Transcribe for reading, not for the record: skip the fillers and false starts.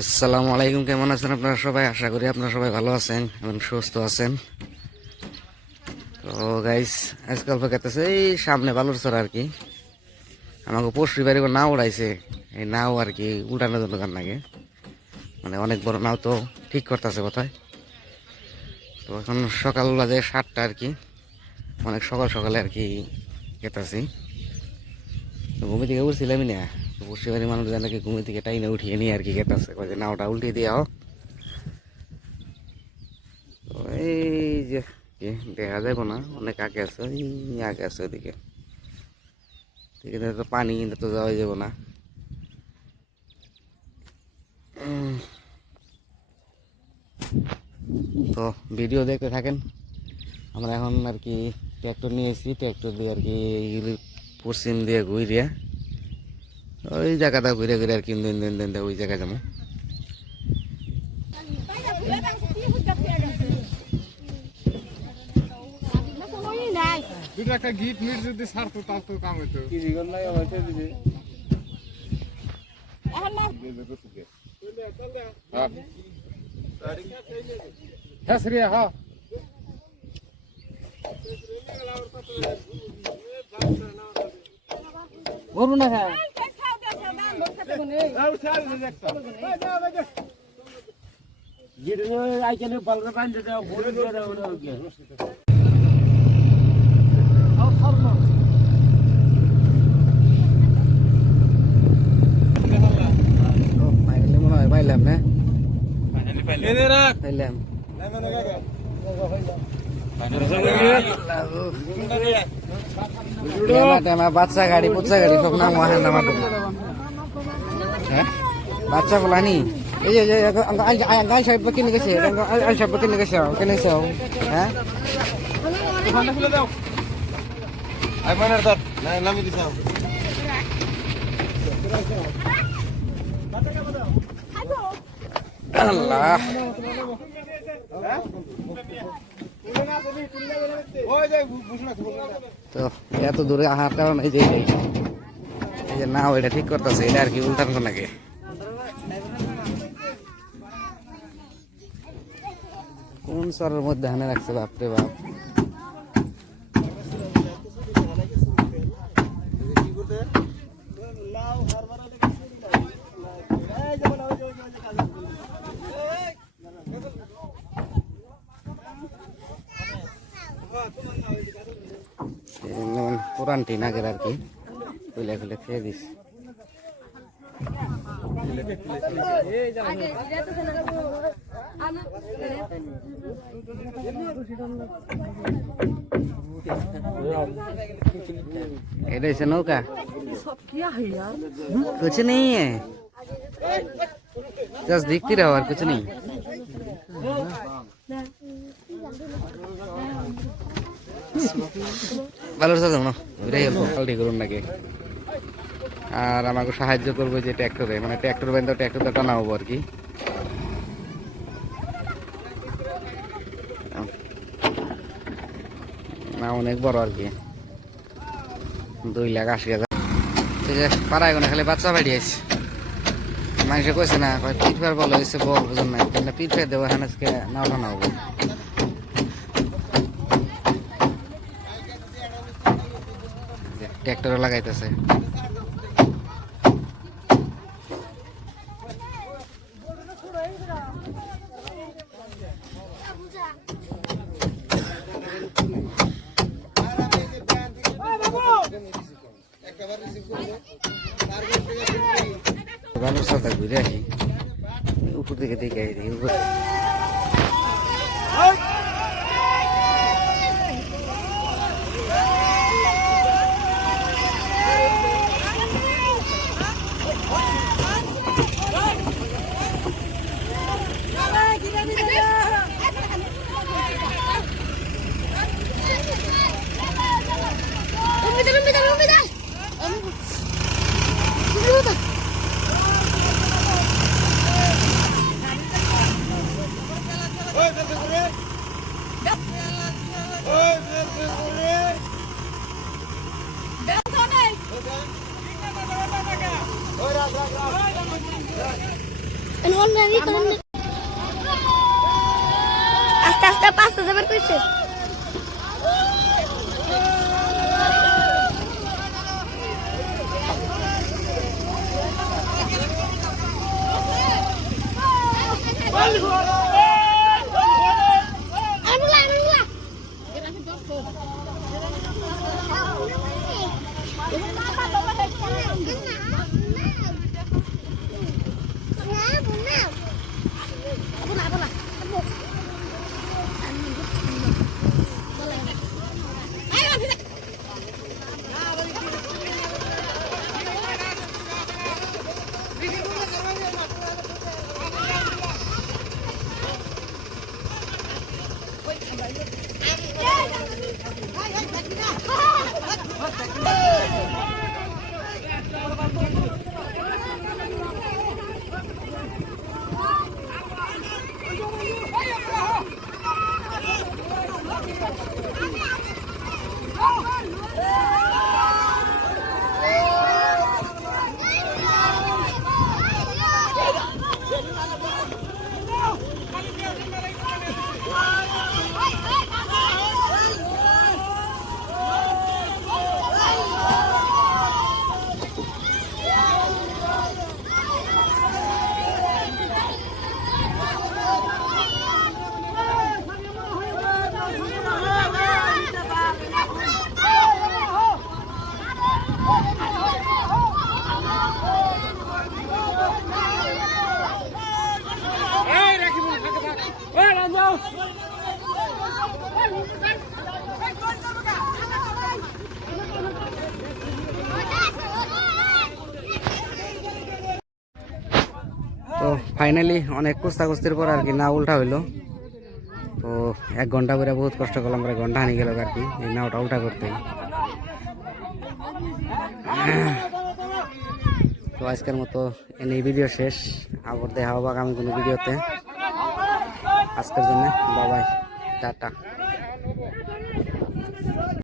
আসসালামু আলাইকুম। কেমন আছেন আপনারা সবাই? আশা করি আপনারা সবাই ভালো আছেন এবং সুস্থ আছেন। তো গাইস, আজকাল পেকাতেছে এই সামনে বালুরচর আর কি। আমাকে পড়শি বাড়ি নাও উড়াইছে, এই নাও আর কি উল্টানোর জন্য কার নাগে, মানে অনেক বড় নাও তো ঠিক করতেছে কোথায়। তো এখন সকাল বাজে 7টা আর কি, অনেক সকাল সকালে আর কি গেতাছি। তো ঘুমি থেকে উঠছিলামই না, তো পড়শি বাড়ির মানুষ যেন কি ঘুমি থেকে টাইনে উঠিয়ে নিয়ে আর কি গেতাছে, নাওটা উল্টিয়ে দিয়ে হোক। তো এই যে দেখা যাবে না, অনেক আগে আছে, ওই আগে আছে ওইদিকে। এখানে তো পানি, কিন্তু তো যাওয়া যাবে না। তো ভিডিও দেখতে থাকেন। আমরা এখন আর কি ট্র্যাক্টর নিয়ে এসেছি, ট্র্যাক্টর দিয়ে আর কি এইগুলি পশ্চিম দিয়ে ঘুরিয়ে ওই জায়গাটা ঘুরে ঘুরে আর কি ওই জায়গায় যাবো। একটা গিট মিট যদি ছাড়তো তাও তো কাম হইতো। হ্যাঁ শ্রী হ্যাঁ বলবো না হ্যাঁ আইকেনে পালকা পানি দিতে ভোট দিয়ে দাও না ওকে মনে হয় পাইলাম না, পাইলাম। বাচ্চা গাড়ি পুচ্চা গাড়ি সব নাম হ্যাঁ বাচ্চা বলানি। এই যে গাই সাহেব কিনে গেছে, সাহেব কিনে গেছে, কিনেছে হ্যাঁ। আল্লাহ, তো এত দূরে আহার কারণ এই যে না ওইটা ঠিক করতেছে, এটা আর কি উল্টানো নাকি। কোন সরের মধ্যে হানে রাখছে বাপরে বাপ। পুরান টিন আগের আর কি খুলে খুলে খেয়ে দিস। এটা হচ্ছে নৌকা, कुछ नहीं है, बस दिखती रहो और कुछ नहीं। ভালো সাজাও না, ওইটাই অল্প পাল্টি করুন নাকি। আর আমাকে সাহায্য করবো যে ট্র্যাক্টরে, মানে ট্র্যাক্টর বাইন্দা ট্র্যাক্টরটা টানা হবো আর কি। না অনেক বড় আর কি, 2,80,000। পাড়ায় কোনো খালি বাচ্চা বাড়ি আছে, মানুষে কইছে না পিঠ ফের বলো হয়েছে বল বুঝুন না, কিন্তু পিঠ ফের দেবো এখানে আজকে নাও টানা হবো। ট্র্যাক্টরে লাগাইতেছে। ভালো সাথে ঘুরে আসি, উপর দিকে দেখে আস্তে আস্তে পাঁচটা যাবার কইছে তো ফাইনালি অনেক কুস্তাকুস্তির পর আর কি না উল্টা হইলো। তো 1 ঘন্টা করে বহুত কষ্ট করলাম, পরে ঘন্টা হানি গেল আর কি এই নাওটা উল্টা করতে। তো আজকের মতো এই ভিডিও শেষ, আবার দেখা হবে আগামী কোনো ভিডিওতে। আজকের জন্য বাবাই, টাটা।